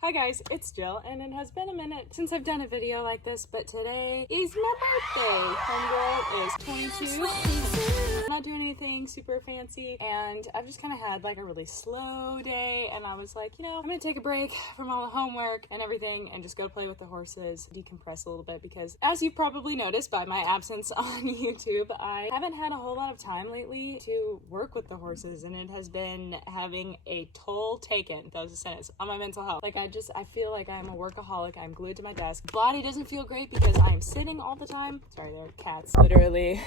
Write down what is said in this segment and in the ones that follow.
Hi guys, it's Jill, and it has been a minute since I've done a video like this, but today is my birthday. Homegirl is 22. I'm not doing anything super fancy, and I've just kind of had like a really slow day, and I was like, you know, I'm gonna take a break from all the homework and everything and just go play with the horses, decompress a little bit, because as you've probably noticed by my absence on YouTube, I haven't had a whole lot of time lately to work with the horses, and it has been having a toll taken, that was a sentence, on my mental health. Like I feel like I'm a workaholic. I'm glued to my desk. Body doesn't feel great because I am sitting all the time. Sorry, there are cats literally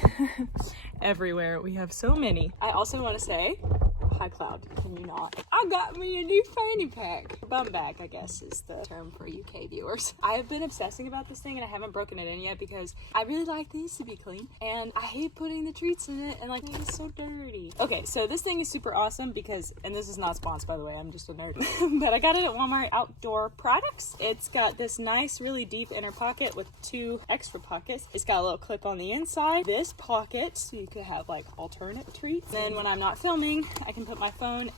everywhere. We have so many. I also want to say, hi Cloud, can you not? I got me a new fanny pack. Bum bag, I guess, is the term for UK viewers. I have been obsessing about this thing and I haven't broken it in yet because I really like these to be clean and I hate putting the treats in it and like it's so dirty. Okay, so this thing is super awesome because, and this is not sponsored by the way, I'm just a nerd, but I got it at Walmart Outdoor Products. It's got this nice, really deep inner pocket with 2 extra pockets. It's got a little clip on the inside. This pocket, so you could have like alternate treats. Then when I'm not filming, I can put my phone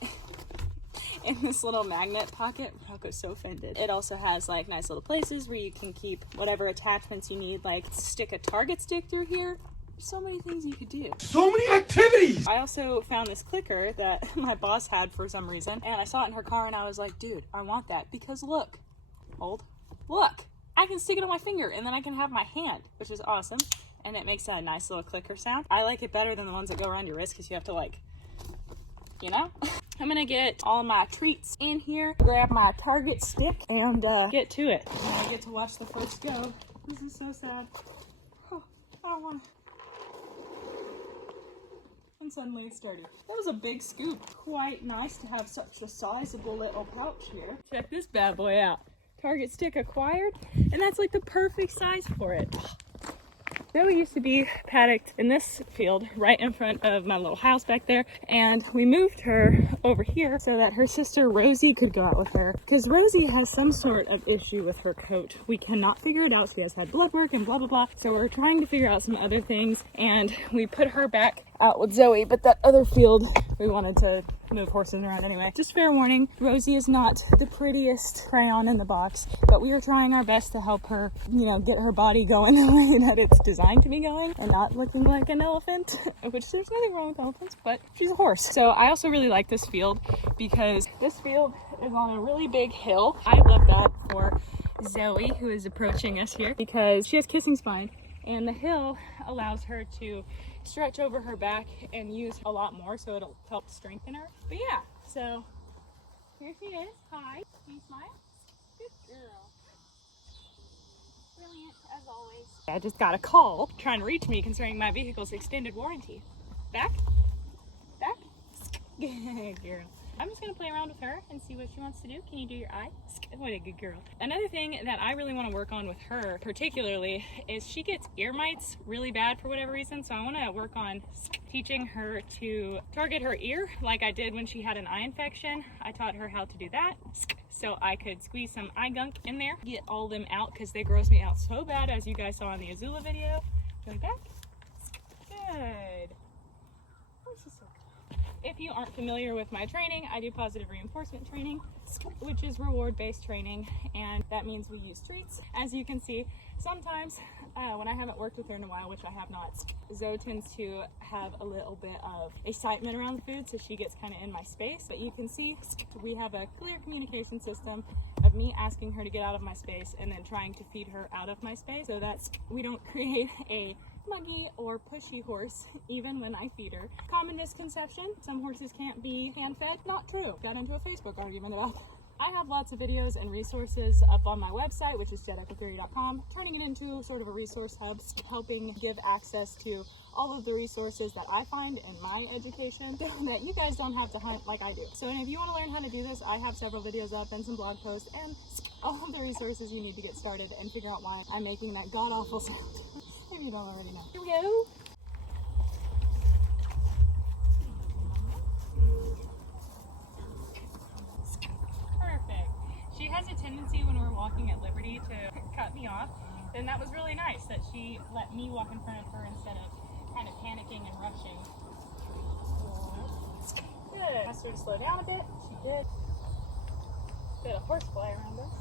in this little magnet pocket. Rocco's so offended. It also has like nice little places where you can keep whatever attachments you need, like stick a Target stick through here. So many things you could do. So many activities! I also found this clicker that my boss had for some reason, and I saw it in her car and I was like, dude, I want that because look, look, I can stick it on my finger and then I can have my hand, which is awesome. And it makes a nice little clicker sound. I like it better than the ones that go around your wrist because you have to like, you know? I'm gonna get all my treats in here, grab my Target stick, and get to it. I get to watch the first go. This is so sad. Oh, I don't want to. And suddenly it's dirty. That was a big scoop. Quite nice to have such a sizable little pouch here. Check this bad boy out. Target stick acquired, and that's like the perfect size for it. Zoe used to be paddocked in this field right in front of my little house back there, and we moved her over here so that her sister Rosie could go out with her because Rosie has some sort of issue with her coat. We cannot figure it out. She has had blood work and blah blah blah, so we're trying to figure out some other things, and we put her back out with Zoe, but that other field we wanted to move horses around anyway. Just fair warning, Rosie is not the prettiest crayon in the box, but we are trying our best to help her, you know, get her body going the way that it's designed to be going and not looking like an elephant, which there's nothing wrong with elephants, but she's a horse. So I also really like this field because this field is on a really big hill. I love that for Zoe, who is approaching us here, because she has kissing spine and the hill allows her to stretch over her back and use a lot more, so it'll help strengthen her. But yeah, so here she is. Hi. Can you smile? Good girl. Brilliant, as always. I just got a call trying to reach me concerning my vehicle's extended warranty. Back? Good girl. I'm just gonna play around with her and see what she wants to do. Can you do your eye? What a good girl. Another thing that I really want to work on with her particularly is she gets ear mites really bad for whatever reason, so I want to work on teaching her to target her ear like I did when she had an eye infection. I taught her how to do that so I could squeeze some eye gunk in there, get all of them out because they gross me out so bad, as you guys saw in the Azula video. Going back. Good. Oh, she's so good. If you aren't familiar with my training, I do positive reinforcement training, which is reward-based training, and that means we use treats. As you can see, sometimes when I haven't worked with her in a while, which I have not, Zoe tends to have a little bit of excitement around the food, so she gets kind of in my space. But you can see we have a clear communication system of me asking her to get out of my space and then trying to feed her out of my space, so that we don't create a muggy or pushy horse even when I feed her. Common misconception, some horses can't be hand-fed. Not true. Got into a Facebook argument about that. I have lots of videos and resources up on my website, which is jetequiththeory.com, turning it into sort of a resource hub, helping give access to all of the resources that I find in my education that you guys don't have to hunt like I do. So if you want to learn how to do this, I have several videos up and some blog posts and all of the resources you need to get started and figure out why I'm making that god-awful sound. If you don't already know. Here we go. Perfect. She has a tendency when we're walking at liberty to cut me off. And that was really nice that she let me walk in front of her instead of kind of panicking and rushing. Good. Asked her to slow down a bit. She did. Did a horsefly around us.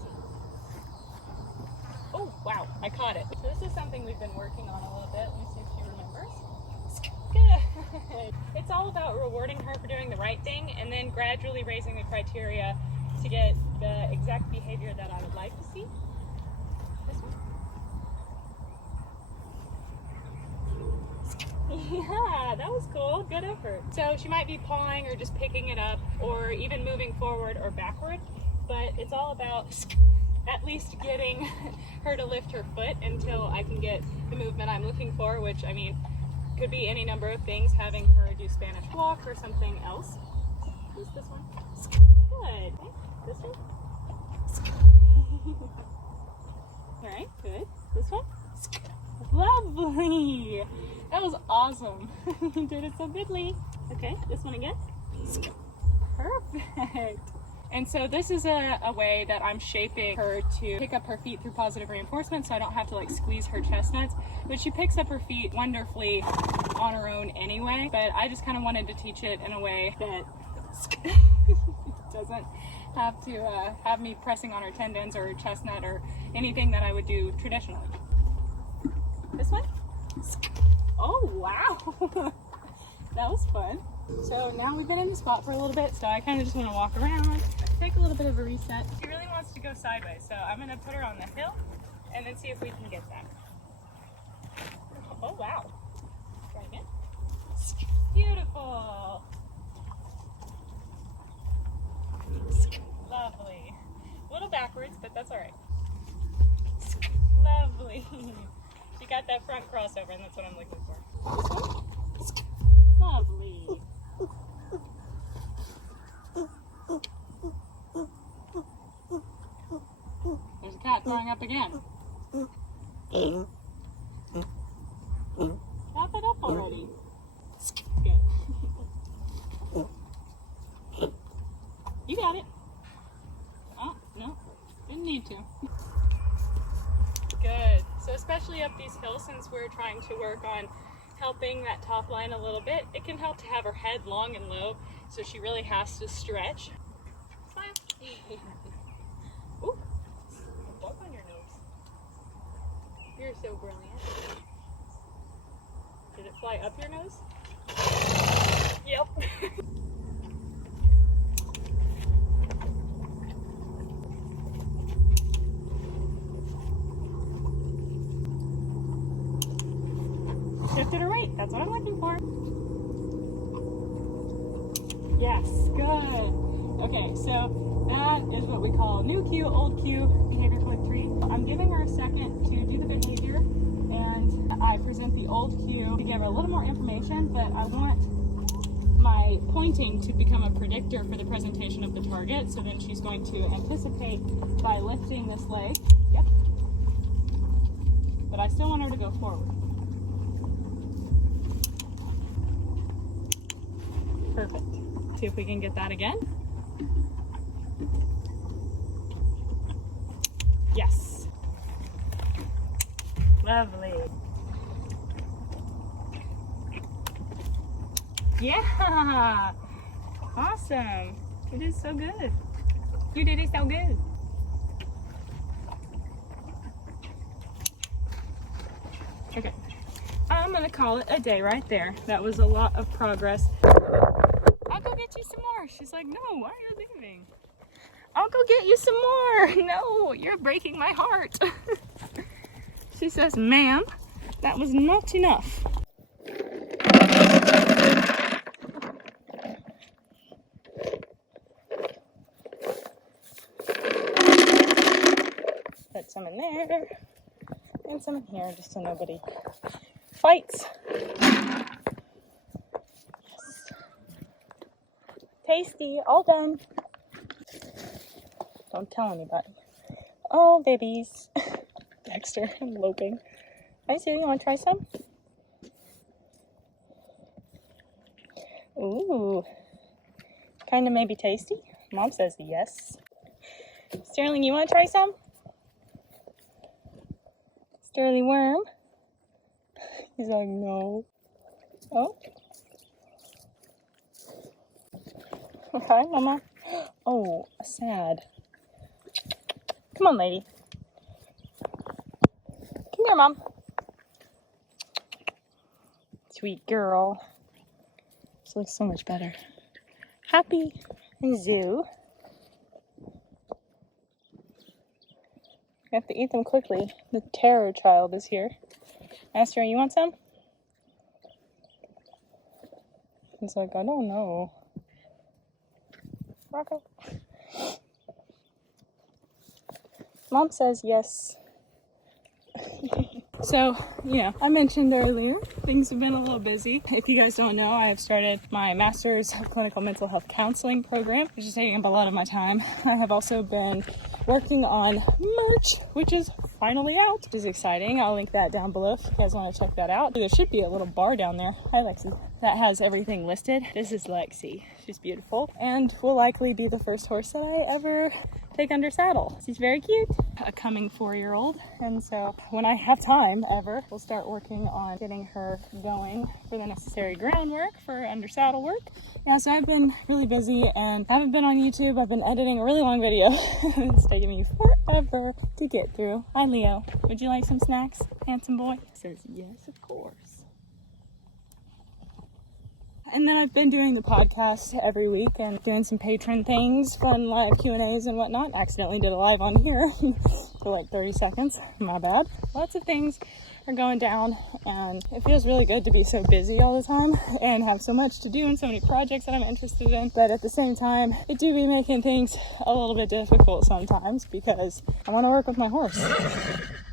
Oh, wow, I caught it. So this is something we've been working on a little bit. Let me see if she remembers. Good. It's all about rewarding her for doing the right thing and then gradually raising the criteria to get the exact behavior that I would like to see. This one. Yeah, that was cool. Good effort. So she might be pawing or just picking it up or even moving forward or backward, but it's all about at least getting her to lift her foot until I can get the movement I'm looking for, which, I mean, could be any number of things, having her do Spanish walk or something else. Who's this one? Good. Okay. This one? All right, good. This one? Lovely. That was awesome. You did it so goodly. Okay, this one again. Perfect. And so this is a way that I'm shaping her to pick up her feet through positive reinforcement, so I don't have to like squeeze her chestnuts, but she picks up her feet wonderfully on her own anyway. But I just kind of wanted to teach it in a way that doesn't have to have me pressing on her tendons or her chestnut or anything that I would do traditionally. This one? Oh, wow. That was fun. So now we've been in the spot for a little bit, so I kind of just want to walk around, take a little bit of a reset. She really wants to go sideways, so I'm going to put her on the hill and then see if we can get that. Oh, wow. Try again. Beautiful. Lovely. A little backwards, but that's all right. Lovely. She got that front crossover, and that's what I'm looking for. This one? Lovely. There's a cat throwing up again. Wrap it up already. Good. You got it. Oh, no. Didn't need to. Good. So especially up these hills, since we're trying to work on helping that top line a little bit, it can help to have her head long and low, so she really has to stretch. Smile. Ooh, bump on your nose. You're so brilliant. Did it fly up your nose? Yep. Shifted her weight. That's what I'm looking for. Yes, good. Okay, so that is what we call new cue, old cue, behavior click tree. I'm giving her a second to do the behavior, and I present the old cue to give her a little more information, but I want my pointing to become a predictor for the presentation of the target, so then she's going to anticipate by lifting this leg. Yep. But I still want her to go forward. Perfect. See if we can get that again. Yes. Lovely. Yeah. Awesome. You did so good. You did it so good. Okay. I'm going to call it a day right there. That was a lot of progress. I'll go get you some more. She's like, no, why are you leaving? I'll go get you some more. No, you're breaking my heart. She says, ma'am, that was not enough. Put some in there and some in here just so nobody fights. Tasty, all done. Don't tell anybody. Oh, babies. Dexter, I'm loping. Hi, Sue, you want to try some? Ooh. Kind of maybe tasty? Mom says yes. Sterling, you want to try some? Dirty worm. He's like, no. Oh. Okay, mama. Oh, sad. Come on, lady. Come here, mom. Sweet girl. This looks so much better. Happy zoo. You have to eat them quickly. The terror child is here. Aster, you want some? He's like, I don't know. Rocco. Mom says yes. So, I mentioned earlier, things have been a little busy. If you guys don't know, I have started my Master's of Clinical Mental Health Counseling program, which is taking up a lot of my time. I have also been working on merch, which is finally out, which is exciting. I'll link that down below if you guys want to check that out. There should be a little bar down there. Hi, Lexi. That has everything listed. This is Lexi. She's beautiful and will likely be the first horse that I ever take under saddle. She's very cute, a coming 4-year-old, and so when I have time ever, we'll start working on getting her going for the necessary groundwork for under saddle work. Yeah, so I've been really busy and haven't been on YouTube. I've been editing a really long video. It's taking me forever to get through. Hi, Leo. Would you like some snacks, handsome boy? He says yes, of course. And then I've been doing the podcast every week and doing some patron things, fun live Q&As and whatnot. Accidentally did a live on here for like 30 seconds. My bad. Lots of things are going down and it feels really good to be so busy all the time and have so much to do and so many projects that I'm interested in. But at the same time, it do be making things a little bit difficult sometimes because I want to work with my horse.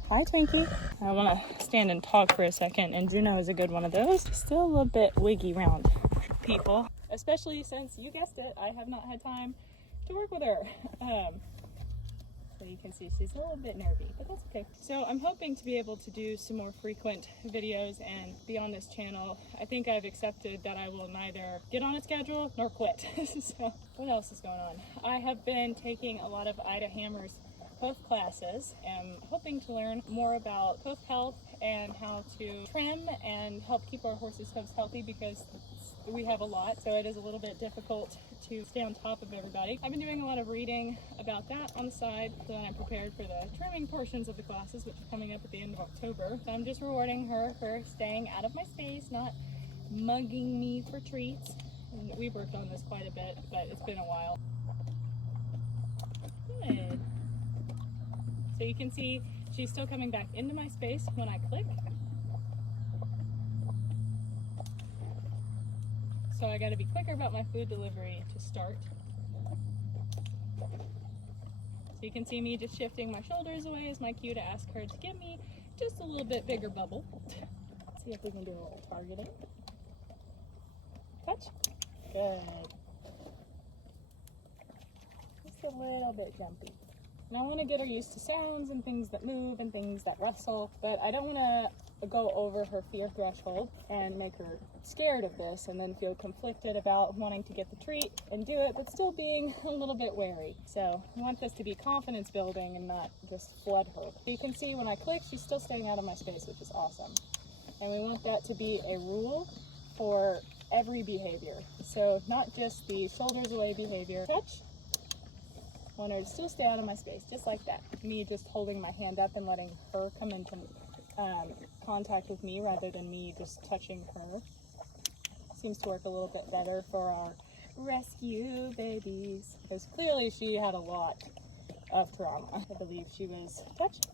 Hi, Twinkie. I want to stand and talk for a second, and Juno is a good one of those. Still a little bit wiggy round people, especially since, you guessed it, I have not had time to work with her. So you can see she's a little bit nervy, but that's okay. So I'm hoping to be able to do some more frequent videos and be on this channel. I think I've accepted that I will neither get on a schedule nor quit. So what else is going on? I have been taking a lot of Ida Hammer's hoof classes. I'm hoping to learn more about hoof health and how to trim and help keep our horses' hooves healthy because we have a lot, so it is a little bit difficult to stay on top of everybody. I've been doing a lot of reading about that on the side so that I'm prepared for the trimming portions of the classes, which are coming up at the end of October. So I'm just rewarding her for staying out of my space, not mugging me for treats. And we've worked on this quite a bit, but it's been a while. Good. So you can see she's still coming back into my space when I click. So I gotta be quicker about my food delivery to start. So you can see me just shifting my shoulders away as my cue to ask her to give me just a little bit bigger bubble. Let's see if we can do a little targeting. Touch. Good. Just a little bit jumpy. And I want to get her used to sounds and things that move and things that rustle, but I don't want to go over her fear threshold and make her scared of this and then feel conflicted about wanting to get the treat and do it, but still being a little bit wary. So I want this to be confidence building and not just flood her. You can see when I click, she's still staying out of my space, which is awesome. And we want that to be a rule for every behavior. So not just the shoulders away behavior. Touch. I want her to still stay out of my space, just like that. Me just holding my hand up and letting her come into contact with me rather than me just touching her. Seems to work a little bit better for our rescue babies. Because clearly she had a lot of trauma. I believe she was touched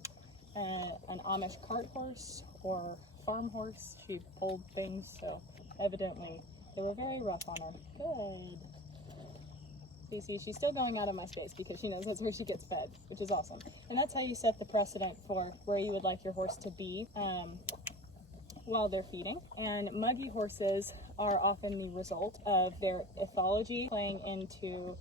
an Amish cart horse or farm horse. She pulled things, so evidently they were very rough on her. Good. See, she's still going out of my space because she knows that's where she gets fed, which is awesome. And that's how you set the precedent for where you would like your horse to be while they're feeding. And muggy horses are often the result of their ethology playing into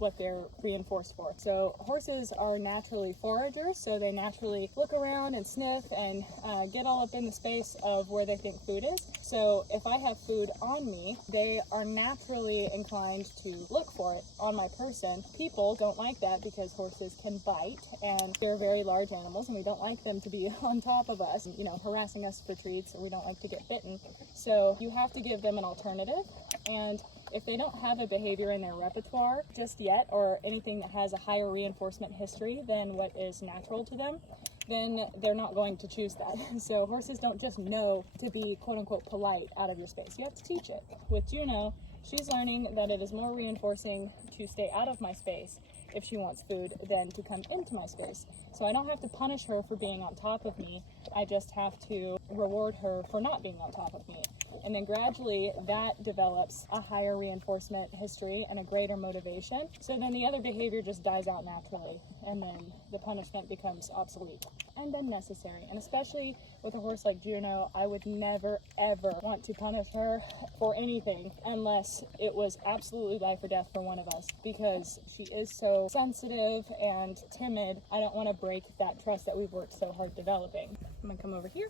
what they're reinforced for. So horses are naturally foragers, so they naturally look around and sniff and get all up in the space of where they think food is. So if I have food on me, they are naturally inclined to look for it on my person. People don't like that because horses can bite, and they're very large animals, and we don't like them to be on top of us, you know, harassing us for treats, or we don't like to get bitten. So you have to give them an alternative, and if they don't have a behavior in their repertoire just yet, or anything that has a higher reinforcement history than what is natural to them, then they're not going to choose that. So horses don't just know to be quote unquote polite out of your space. You have to teach it. With Juno, she's learning that it is more reinforcing to stay out of my space if she wants food than to come into my space. So I don't have to punish her for being on top of me. I just have to reward her for not being on top of me. And then gradually that develops a higher reinforcement history and a greater motivation. So then the other behavior just dies out naturally, and then the punishment becomes obsolete and unnecessary. And especially with a horse like Juno, I would never ever want to punish her for anything unless it was absolutely life or death for one of us, because she is so sensitive and timid. I don't want to break that trust that we've worked so hard developing. I'm gonna come over here.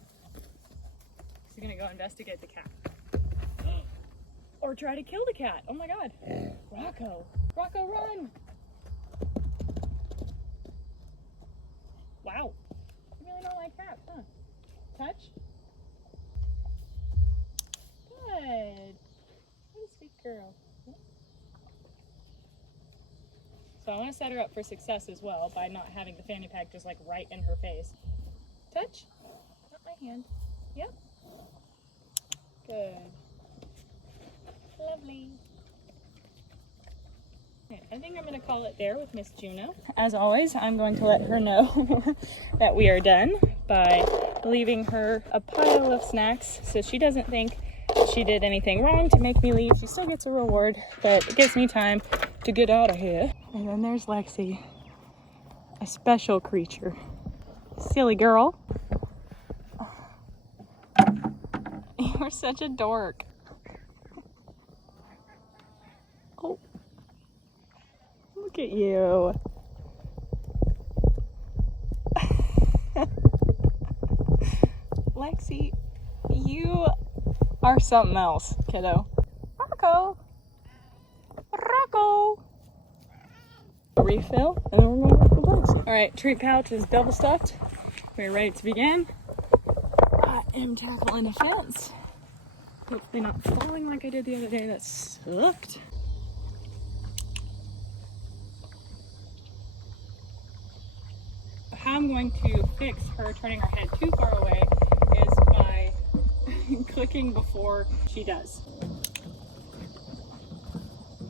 She's gonna go investigate the cat. Or try to kill the cat. Oh my god. Rocco. Rocco, run! Wow. You really don't like cats, huh? Touch? Good. What a sweet girl. So I want to set her up for success as well by not having the fanny pack just like right in her face. Touch? Not my hand. Yep. Good. Lovely. Okay, I think I'm going to call it there with Miss Juno. As always, I'm going to let her know that we are done by leaving her a pile of snacks so she doesn't think she did anything wrong to make me leave. She still gets a reward, but it gives me time to get out of here. And then there's Lexi, a special creature. Silly girl. You're such a dork. Oh, look at you. Lexi, you are something else, kiddo. Rocco! Rocco! A refill, and then we're going to work with Lexi. Alright, treat pouch is double stuffed. We're ready to begin. I am tackling a fence. Hopefully not falling like I did the other day. That sucked. How I'm going to fix her turning her head too far away is by clicking before she does.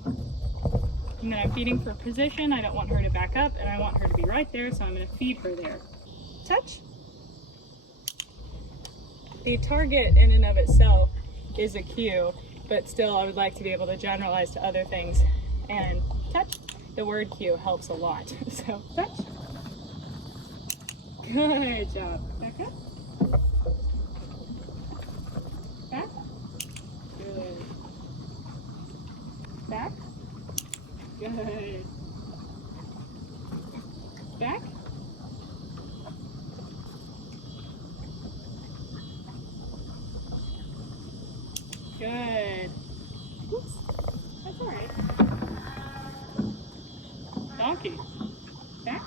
And then I'm feeding for position. I don't want her to back up, and I want her to be right there, so I'm going to feed her there. Touch. The target in and of itself is a cue, but still I would like to be able to generalize to other things. And touch, the word cue helps a lot. So touch. Good job. Back up. Back. Good. Back. Good. Back. Good. Oops. That's alright. Donkey. Back.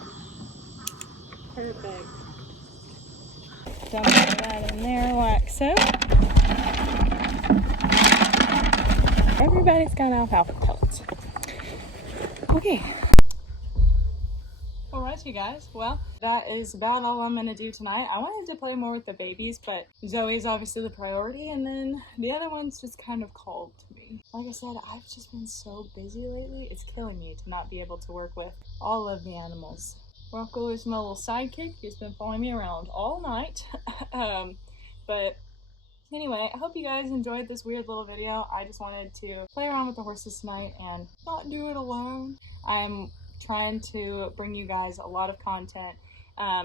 Perfect. Dump that in there like so. Everybody's got alfalfa pellets. Okay. Alright, you guys. Well, that is about all I'm going to do tonight. I wanted to play more with the babies, but Zoe's obviously the priority, and then the other ones just kind of called to me. Like I said, I've just been so busy lately. It's killing me to not be able to work with all of the animals. Rocco is my little sidekick. He's been following me around all night. But anyway, I hope you guys enjoyed this weird little video. I just wanted to play around with the horses tonight and not do it alone. I'm trying to bring you guys a lot of content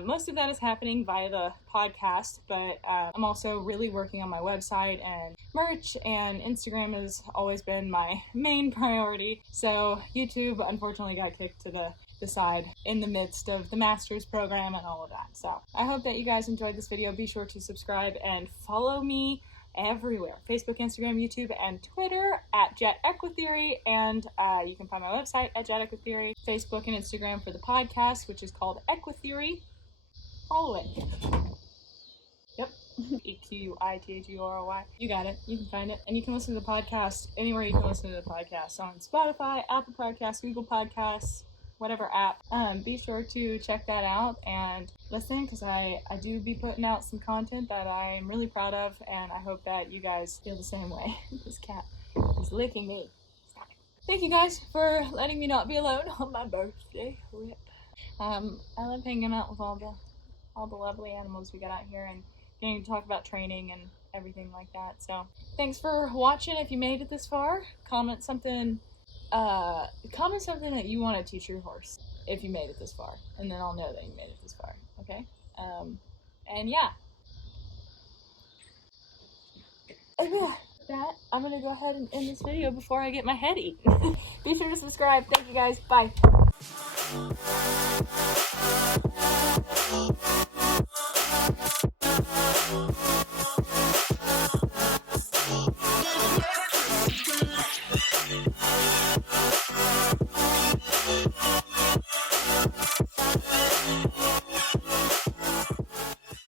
Most of that is happening via the podcast, but I'm also really working on my website and merch, and Instagram has always been my main priority. So YouTube unfortunately got kicked to the side in the midst of the master's program and all of that. So I hope that you guys enjoyed this video. Be sure to subscribe and follow me everywhere: Facebook, Instagram, YouTube, and Twitter at EQUITHEORY, and you can find my website at EQUITHEORY, Facebook and Instagram for the podcast, which is called EQUITHEORY. Follow it. Yep. EQUITHEORY. You got it. You can find it. And you can listen to the podcast anywhere you can listen to the podcast, on Spotify, Apple Podcasts, Google Podcasts, whatever app. Be sure to check that out and listen, because I do be putting out some content that I'm really proud of, and I hope that you guys feel the same way. This cat is licking me. Stop it. Thank you guys for letting me not be alone on my birthday. Rip. I love hanging out with all the lovely animals we got out here and getting to talk about training and everything like that. So thanks for watching. If you made it this far, comment something that you want to teach your horse if you made it this far, and then I'll know that you made it this far. Okay. And yeah, that I'm gonna go ahead and end this video before I get my head eaten. Be sure to subscribe. Thank you guys. Bye.